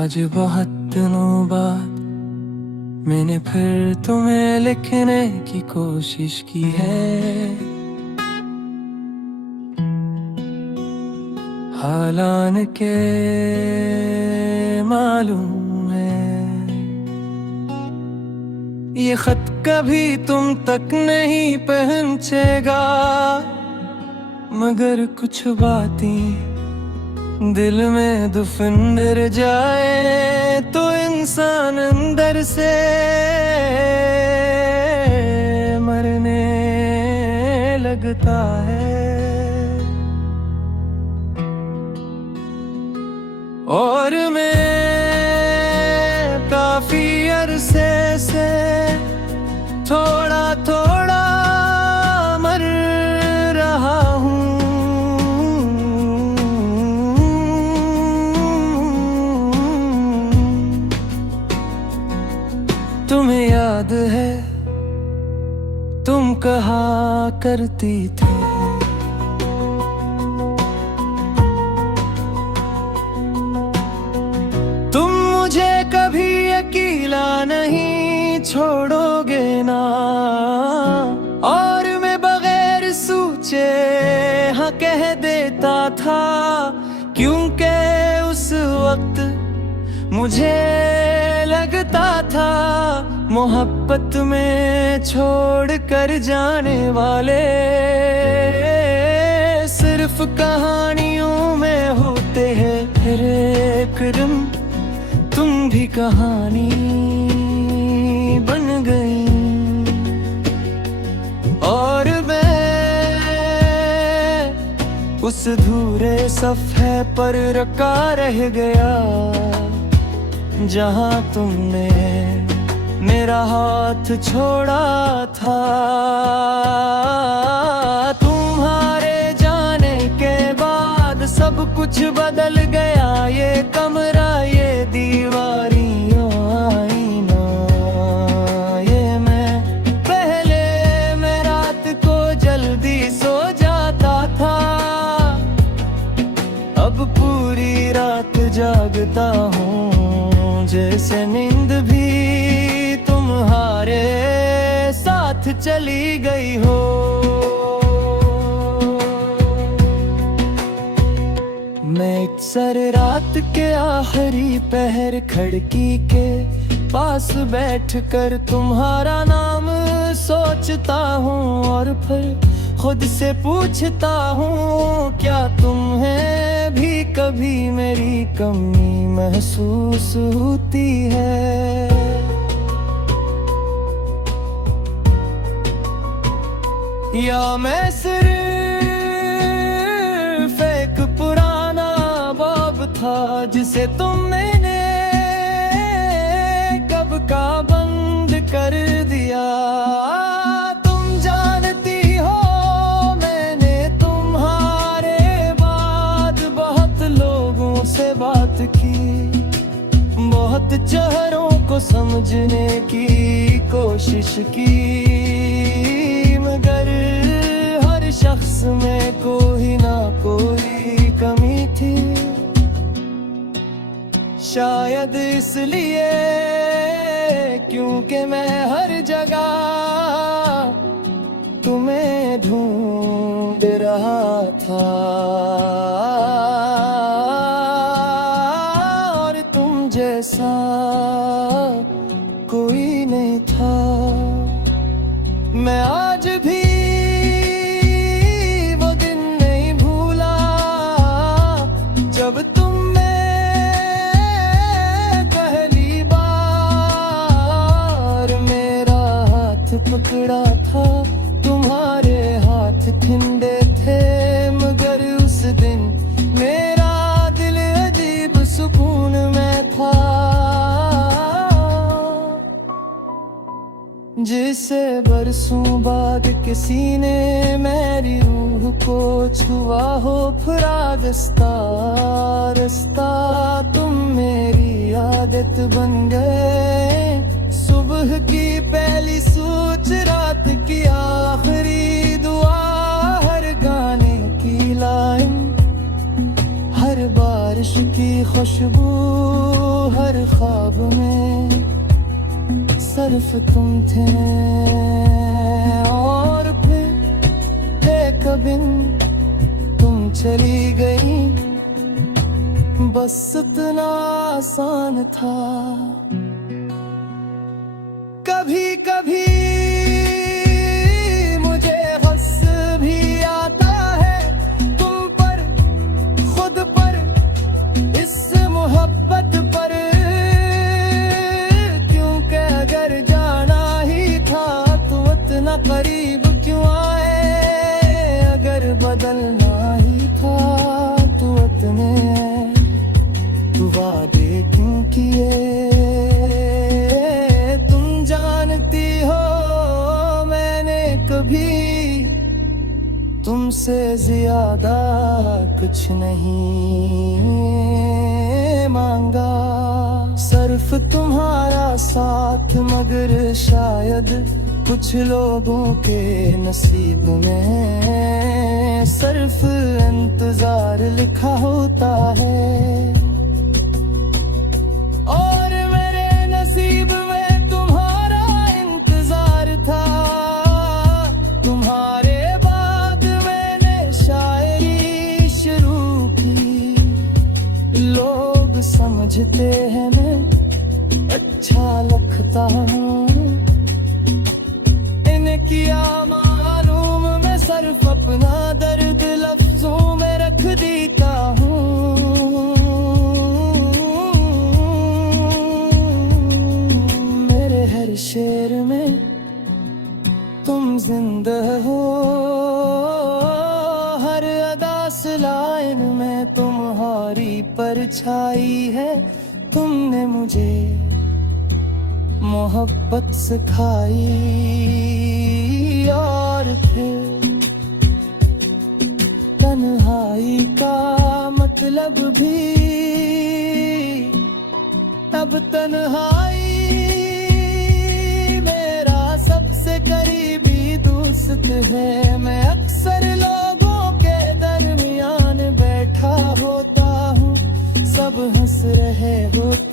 आज बहुत दिनों बाद मैंने फिर तुम्हें लिखने की कोशिश की है। हालांकि मालूम है ये खत कभी तुम तक नहीं पहुंचेगा, मगर कुछ बातें दिल में दफन रह जाए तो इंसान अंदर से मरने लगता है। और मैं काफी अरसे से थोड़ा थोड़ा मर रहा हूँ। तुम्हें याद है तुम कहा करती थी तुम मुझे कभी अकेला नहीं छोड़ोगे ना, और मैं बगैर सोचे हाँ कह देता था, क्योंकि उस वक्त मुझे लगता था मोहब्बत में छोड़ कर जाने वाले सिर्फ कहानियों में होते हैं। फिर एक दिन तुम भी कहानी बन गई और मैं उस अधूरे सफ़े पर रखा रह गया जहां तुमने मेरा हाथ छोड़ा था। तुम्हारे जाने के बाद सब कुछ बदल गया, ये कमरा, ये दीवारियां, आईना, ये मैं। पहले मैं रात को जल्दी सो जाता था, अब पूरी रात जागता हूँ, जैसे नींद भी तुम्हारे साथ चली गई हो। मैं अक्सर रात के आखिरी पहर खिड़की के पास बैठकर तुम्हारा नाम सोचता हूँ और फिर खुद से पूछता हूँ, क्या तुम्हें भी कभी मेरी कमी महसूस होती है? या मैं सिर्फ एक पुराना बाब था जिसे तुमने कब का बंद कर दिया। तुम जानती हो मैंने तुम्हारे बाद बहुत लोगों से बात की, बहुत चेहरों को समझने की कोशिश की, मगर हर शख्स में कोई ना कोई कमी थी। शायद इसलिए क्योंकि मैं हर जगह तुम्हें ढूंढ रहा था और तुम जैसा कोई नहीं था। मैं आज भी वो दिन नहीं भूला जब तुमने पहली बार मेरा हाथ पकड़ा था। तुम्हारे हाथ ठंडे थे मगर उस दिन मेरा दिल अजीब सुकून में था। जिसे बरसों बाद किसी ने मेरी रूह को छुआ हो फरागस्ता रास्ता, तुम मेरी आदत बन गए। सुबह की पहली सोच, रात की आखिरी दुआ, हर गाने की लाइन, हर बारिश की खुशबू, सिर्फ तुम थे। और फिर एक दिन तुम चली गई, बस इतना आसान था। कभी कभी मुझे गुस्सा भी आता है तुम पर, खुद पर, इस मोहब्बत पर। क्योंकि अगर जाना ही था तो इतना करीब क्यों आए, अगर बदलना ही था तो इतने वादे क्यों किए। तुम जानती हो मैंने कभी तुमसे ज्यादा कुछ नहीं मांगा, सिर्फ तुम्हारा साथ। मगर शायद कुछ लोगों के नसीब में सिर्फ इंतजार लिखा होता है। और मेरे नसीब में तुम्हारा इंतजार था। तुम्हारे बाद मैंने शायरी शुरू की। लोग समझते हैं मैं अच्छा लगता हूँ, इन्हें किया मालूम मैं सिर्फ अपना दर्द लफ्जों में रख देता हूँ। मेरे हर शेर में तुम जिंदा हो, हर अदा से लाइन में तुम्हारी परछाई है। तुमने मुझे मोहब्बत सिखाई, और फिर तन्हाई का मतलब भी अब तन्हाई। मेरा सबसे करीबी दोस्त है, मैं अक्सर लोगों के दरमियान बैठा होता हूँ। सब हंस रहे होते